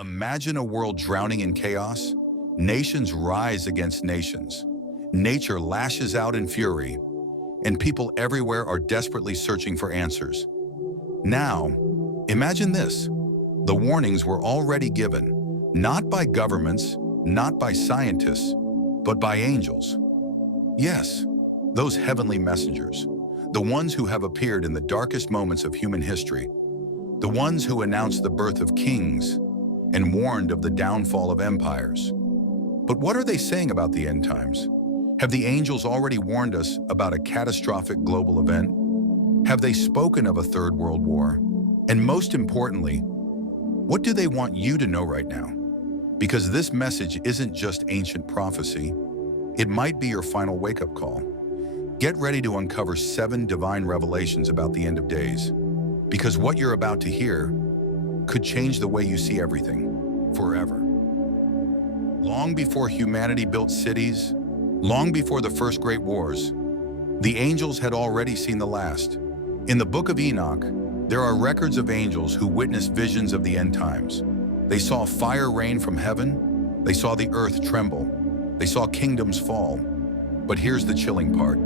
Imagine a world drowning in chaos. Nations rise against nations. Nature lashes out in fury, and people everywhere are desperately searching for answers. Now, imagine this. The warnings were already given, not by governments, not by scientists, but by angels. Yes, those heavenly messengers, the ones who have appeared in the darkest moments of human history, the ones who announced the birth of kings and warned of the downfall of empires. But what are they saying about the end times? Have the angels already warned us about a catastrophic global event? Have they spoken of a third world war? And most importantly, what do they want you to know right now? Because this message isn't just ancient prophecy. It might be your final wake-up call. Get ready to uncover 7 divine revelations about the end of days. Because what you're about to hear could change the way you see everything forever. Long before humanity built cities, long before the first great wars, the angels had already seen the last. In the Book of Enoch, there are records of angels who witnessed visions of the end times. They saw fire rain from heaven. They saw the earth tremble. They saw kingdoms fall. But here's the chilling part.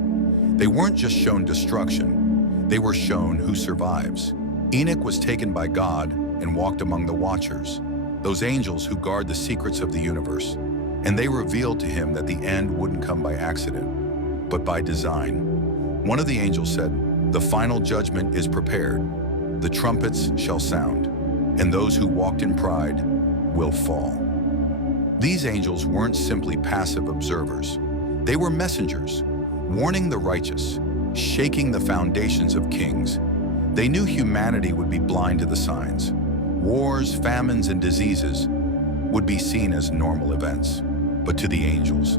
They weren't just shown destruction. They were shown who survives. Enoch was taken by God and walked among the watchers, those angels who guard the secrets of the universe. And they revealed to him that the end wouldn't come by accident, but by design. One of the angels said, "The final judgment is prepared. The trumpets shall sound, and those who walked in pride will fall." These angels weren't simply passive observers. They were messengers, warning the righteous, shaking the foundations of kings. They knew humanity would be blind to the signs. Wars, famines, and diseases would be seen as normal events. But to the angels,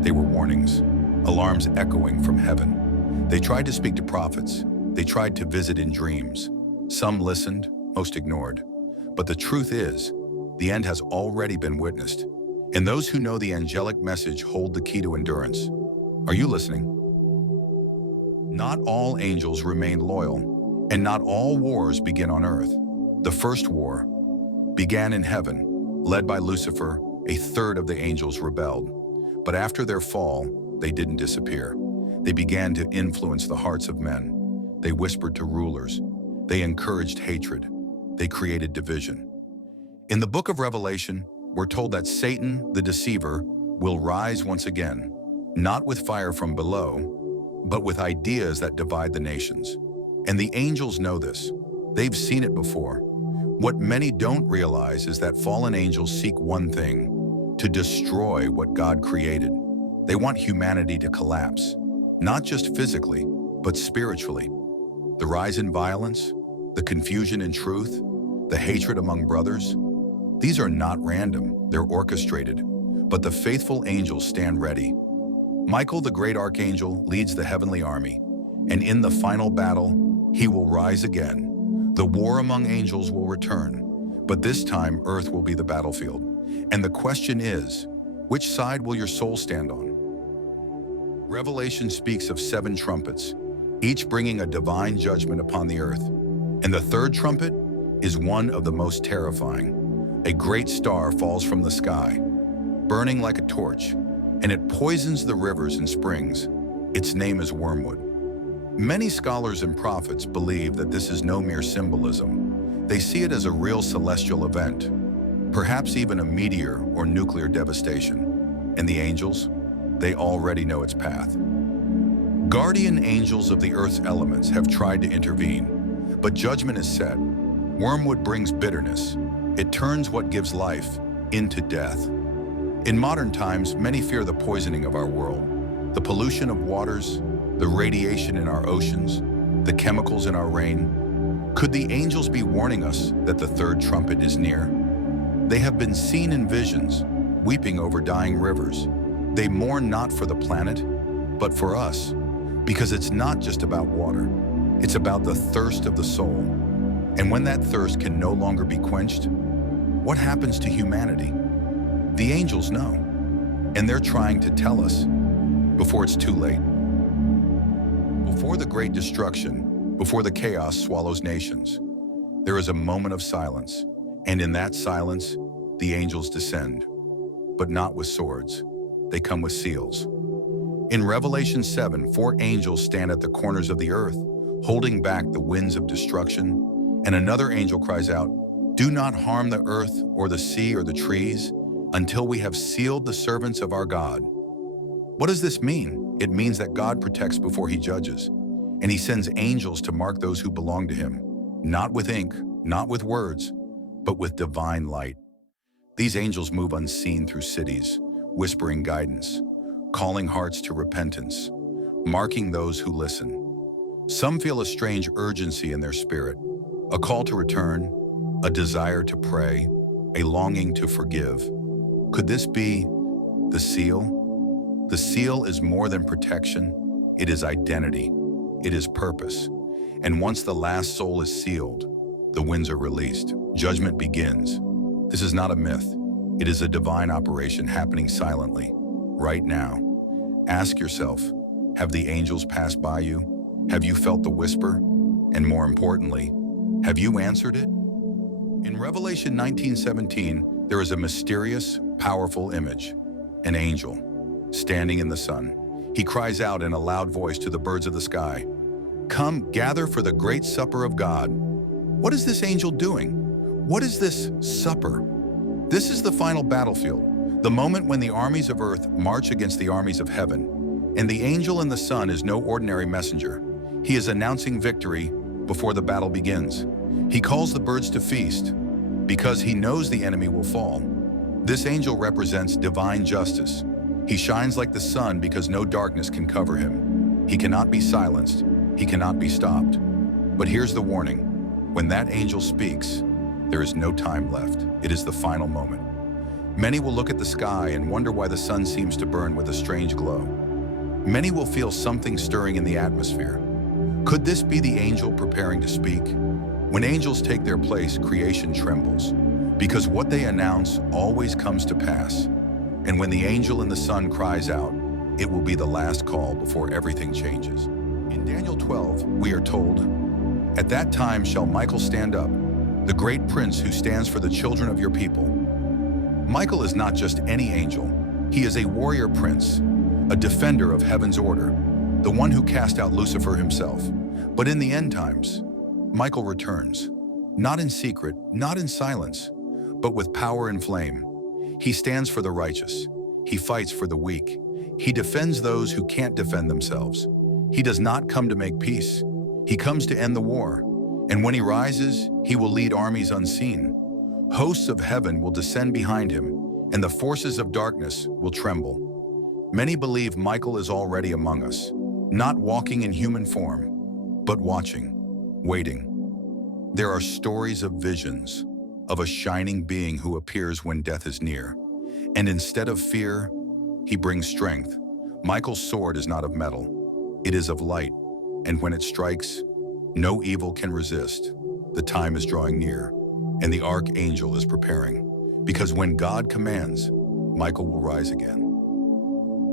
they were warnings, alarms echoing from heaven. They tried to speak to prophets. They tried to visit in dreams. Some listened, most ignored. But the truth is, the end has already been witnessed. And those who know the angelic message hold the key to endurance. Are you listening? Not all angels remain loyal, and not all wars begin on earth. The first war began in heaven, led by Lucifer. A third of the angels rebelled. But after their fall, they didn't disappear. They began to influence the hearts of men. They whispered to rulers. They encouraged hatred. They created division. In the book of Revelation, we're told that Satan, the deceiver, will rise once again, not with fire from below, but with ideas that divide the nations. And the angels know this. They've seen it before. What many don't realize is that fallen angels seek one thing: to destroy what God created. They want humanity to collapse, not just physically, but spiritually. The rise in violence, the confusion in truth, the hatred among brothers, these are not random, they're orchestrated. But the faithful angels stand ready. Michael, the great archangel, leads the heavenly army, and in the final battle, he will rise again. The war among angels will return, but this time earth will be the battlefield. And the question is, which side will your soul stand on? Revelation speaks of 7 trumpets, each bringing a divine judgment upon the earth. And the third trumpet is one of the most terrifying. A great star falls from the sky, burning like a torch, and it poisons the rivers and springs. Its name is wormwood. Many scholars and prophets believe that this is no mere symbolism. They see it as a real celestial event, perhaps even a meteor or nuclear devastation. And the angels, they already know its path. Guardian angels of the earth's elements have tried to intervene, but judgment is set. Wormwood brings bitterness. It turns what gives life into death. In modern times, many fear the poisoning of our world, the pollution of waters, the radiation in our oceans, the chemicals in our rain. Could the angels be warning us that the third trumpet is near? They have been seen in visions, weeping over dying rivers. They mourn not for the planet, but for us, because it's not just about water. It's about the thirst of the soul. And when that thirst can no longer be quenched, what happens to humanity? The angels know, and they're trying to tell us before it's too late. Before the great destruction, before the chaos swallows nations, there is a moment of silence. And in that silence, the angels descend, but not with swords. They come with seals. In Revelation 7, 4 angels stand at the corners of the earth, holding back the winds of destruction, and another angel cries out, "Do not harm the earth or the sea or the trees until we have sealed the servants of our God." What does this mean? It means that God protects before he judges, and he sends angels to mark those who belong to him, not with ink, not with words, but with divine light. These angels move unseen through cities, whispering guidance, calling hearts to repentance, marking those who listen. Some feel a strange urgency in their spirit, a call to return, a desire to pray, a longing to forgive. Could this be the seal? The seal is more than protection. It is identity. It is purpose. And once the last soul is sealed, the winds are released. Judgment begins. This is not a myth. It is a divine operation happening silently, right now. Ask yourself, have the angels passed by you? Have you felt the whisper? And more importantly, have you answered it? In Revelation 19:17, there is a mysterious, powerful image, an angel, standing in the sun. He cries out in a loud voice to the birds of the sky, "Come, gather for the great supper of God." What is this angel doing? What is this supper? This is the final battlefield, the moment when the armies of earth march against the armies of heaven. And the angel in the sun is no ordinary messenger. He is announcing victory before the battle begins. He calls the birds to feast because he knows the enemy will fall. This angel represents divine justice. He shines like the sun because no darkness can cover him. He cannot be silenced. He cannot be stopped. But here's the warning. When that angel speaks, there is no time left. It is the final moment. Many will look at the sky and wonder why the sun seems to burn with a strange glow. Many will feel something stirring in the atmosphere. Could this be the angel preparing to speak? When angels take their place, creation trembles, because what they announce always comes to pass. And when the angel in the sun cries out, it will be the last call before everything changes. In Daniel 12, we are told, "At that time shall Michael stand up, the great prince who stands for the children of your people." Michael is not just any angel. He is a warrior prince, a defender of heaven's order, the one who cast out Lucifer himself. But in the end times, Michael returns, not in secret, not in silence, but with power and flame. He stands for the righteous. He fights for the weak. He defends those who can't defend themselves. He does not come to make peace. He comes to end the war. And when he rises, he will lead armies unseen. Hosts of heaven will descend behind him, and the forces of darkness will tremble. Many believe Michael is already among us, not walking in human form, but watching, waiting. There are stories of visions, of a shining being who appears when death is near. And instead of fear, he brings strength. Michael's sword is not of metal. It is of light. And when it strikes, no evil can resist. The time is drawing near, and the archangel is preparing. Because when God commands, Michael will rise again.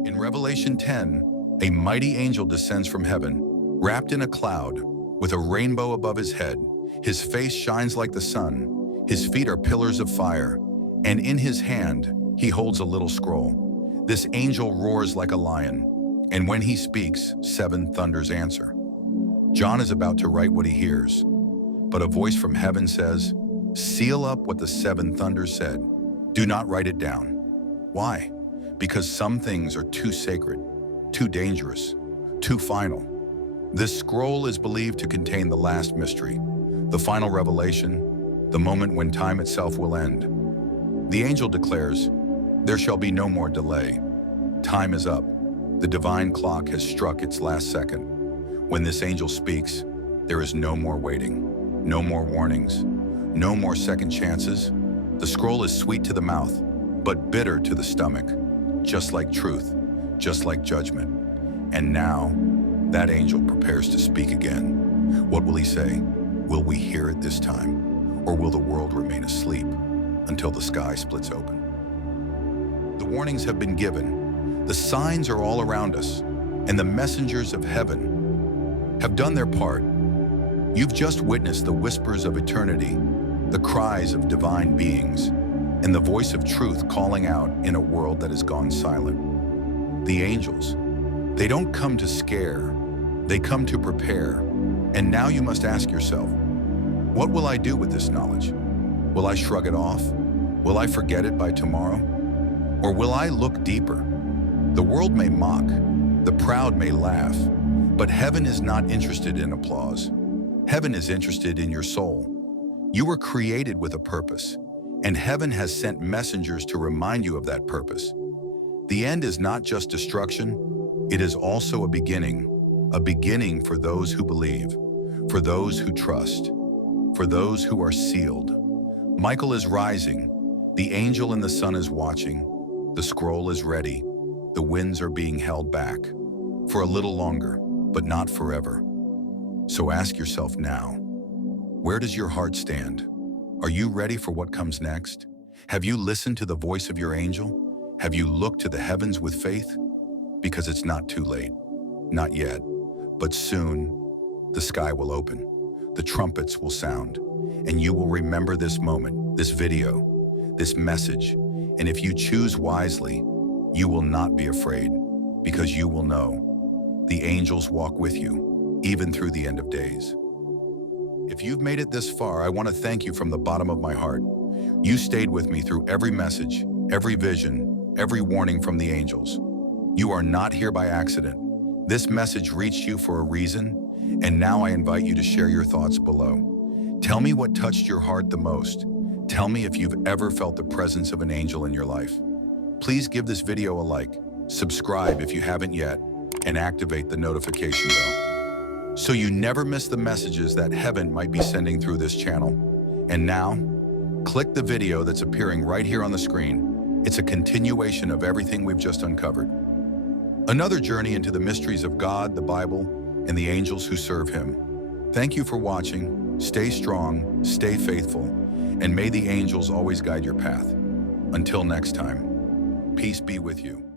In Revelation 10, a mighty angel descends from heaven, wrapped in a cloud, with a rainbow above his head. His face shines like the sun. His feet are pillars of fire, and in his hand he holds a little scroll. This angel roars like a lion, and when he speaks, 7 thunders answer. John is about to write what he hears, but a voice from heaven says, "Seal up what the 7 thunders said. Do not write it down." Why? Because some things are too sacred, too dangerous, too final. This scroll is believed to contain the last mystery, the final revelation, the moment when time itself will end. The angel declares, "There shall be no more delay. Time is up. The divine clock has struck its last second." When this angel speaks, there is no more waiting, no more warnings, no more second chances. The scroll is sweet to the mouth, but bitter to the stomach, just like truth, just like judgment. And now, that angel prepares to speak again. What will he say? Will we hear it this time? Or will the world remain asleep until the sky splits open? The warnings have been given. The signs are all around us, and the messengers of heaven have done their part. You've just witnessed the whispers of eternity, the cries of divine beings. and the voice of truth calling out in a world that has gone silent. The angels, they don't come to scare, they come to prepare. And now you must ask yourself, what will I do with this knowledge? Will I shrug it off? Will I forget it by tomorrow? Or will I look deeper? The world may mock, the proud may laugh, but heaven is not interested in applause. Heaven is interested in your soul. You were created with a purpose, and heaven has sent messengers to remind you of that purpose. The end is not just destruction, it is also a beginning for those who believe, for those who trust, for those who are sealed. Michael is rising, the angel in the sun is watching, the scroll is ready, the winds are being held back, for a little longer, but not forever. So ask yourself now, where does your heart stand? Are you ready for what comes next? Have you listened to the voice of your angel? Have you looked to the heavens with faith? Because it's not too late. Not yet, but soon the sky will open, the trumpets will sound, and you will remember this moment, this video, this message. And if you choose wisely, you will not be afraid, because you will know the angels walk with you, even through the end of days. If you've made it this far, I want to thank you from the bottom of my heart. You stayed with me through every message, every vision, every warning from the angels. You are not here by accident. This message reached you for a reason, and now I invite you to share your thoughts below. Tell me what touched your heart the most. Tell me if you've ever felt the presence of an angel in your life. Please give this video a like, subscribe if you haven't yet, and activate the notification bell, so you never miss the messages that heaven might be sending through this channel. And now, click the video that's appearing right here on the screen. It's a continuation of everything we've just uncovered. Another journey into the mysteries of God, the Bible, and the angels who serve Him. Thank you for watching. Stay strong, stay faithful, and may the angels always guide your path. Until next time, peace be with you.